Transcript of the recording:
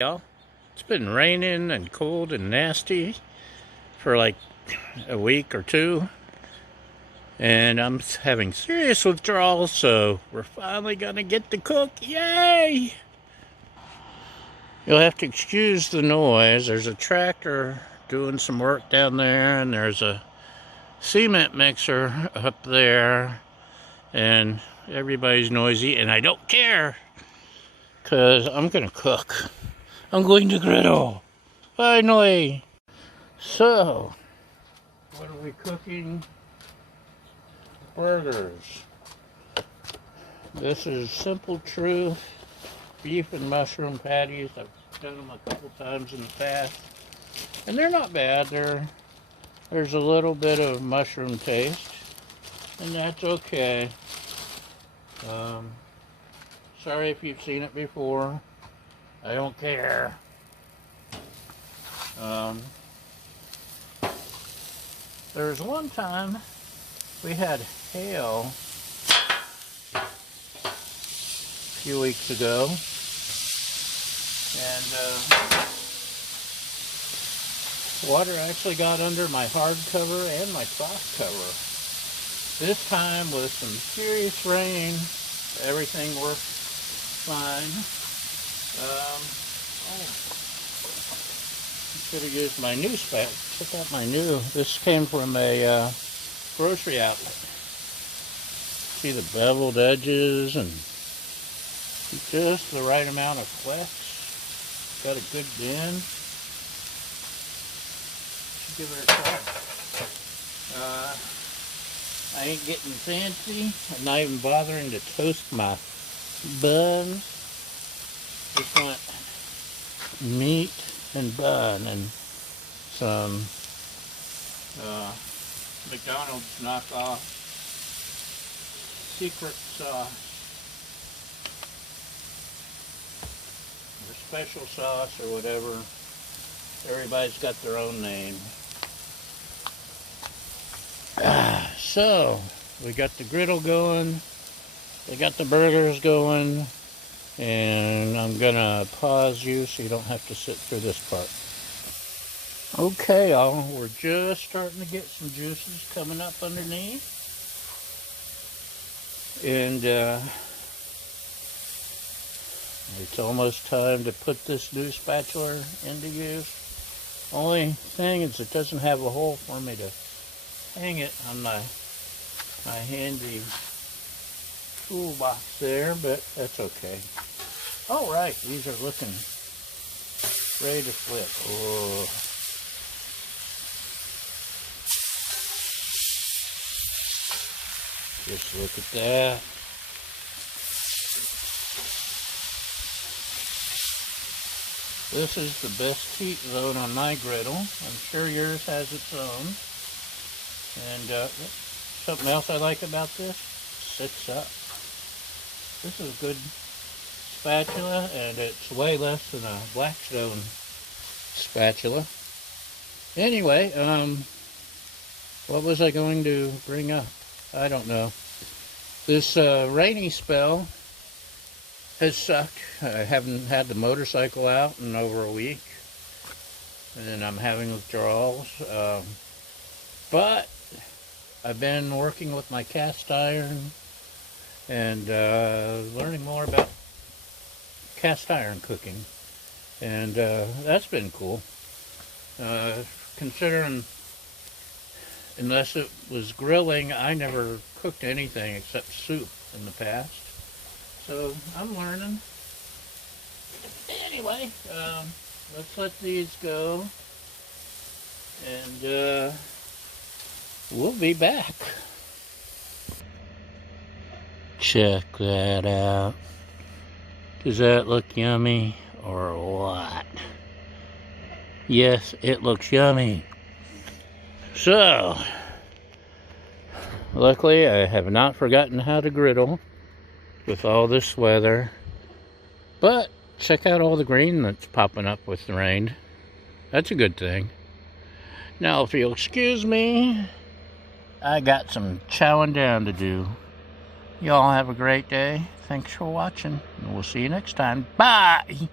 Y'all, it's been raining and cold and nasty for like a week or two, and I'm having serious withdrawals, so we're finally gonna get to cook. Yay! You'll have to excuse the noise. There's a tractor doing some work down there, and there's a cement mixer up there, and everybody's noisy, and I don't care because I'm gonna cook. I'm going to griddle. Finally. So, what are we cooking? Burgers. This is Simple Truth beef and mushroom patties. I've done them a couple times in the past, and they're not bad. There's a little bit of mushroom taste, and that's okay. Sorry if you've seen it before. I don't care. There was one time we had hail a few weeks ago, and water actually got under my hard cover and my soft cover. This time with some serious rain, everything worked fine. Should have used my new spec. Check out my new. This came from a grocery outlet. See the beveled edges and just the right amount of flex. Got a good bend. Should give it a try. I ain't getting fancy. I'm not even bothering to toast my bun. Just want meat and bun and some McDonald's knockoff secret sauce or special sauce or whatever. Everybody's got their own name. So we got the griddle going, we got the burgers going, and I'm gonna pause you so you don't have to sit through this part. Okay, y'all, we're just starting to get some juices coming up underneath, and it's almost time to put this new spatula into use. Only thing is it doesn't have a hole for me to hang it on my handy toolbox there, but that's okay. All right, these are looking ready to flip. Oh. Just look at that. This is the best heat zone on my griddle. I'm sure yours has its own. And something else I like about this, sits up. This is a good spatula, and it's way less than a Blackstone spatula. Anyway, what was I going to bring up? I don't know. This rainy spell has sucked. I haven't had the motorcycle out in over a week, and I'm having withdrawals. But I've been working with my cast iron and learning more about cast iron cooking, and that's been cool. Considering, unless it was grilling, I never cooked anything except soup in the past, so I'm learning. Anyway, let's let these go, and we'll be back. Check that out. Does that look yummy or what? Yes, it looks yummy. So, luckily I have not forgotten how to griddle with all this weather. But check out all the green that's popping up with the rain. That's a good thing. Now, if you'll excuse me, I got some chowing down to do. Y'all have a great day. Thanks for watching, and we'll see you next time. Bye!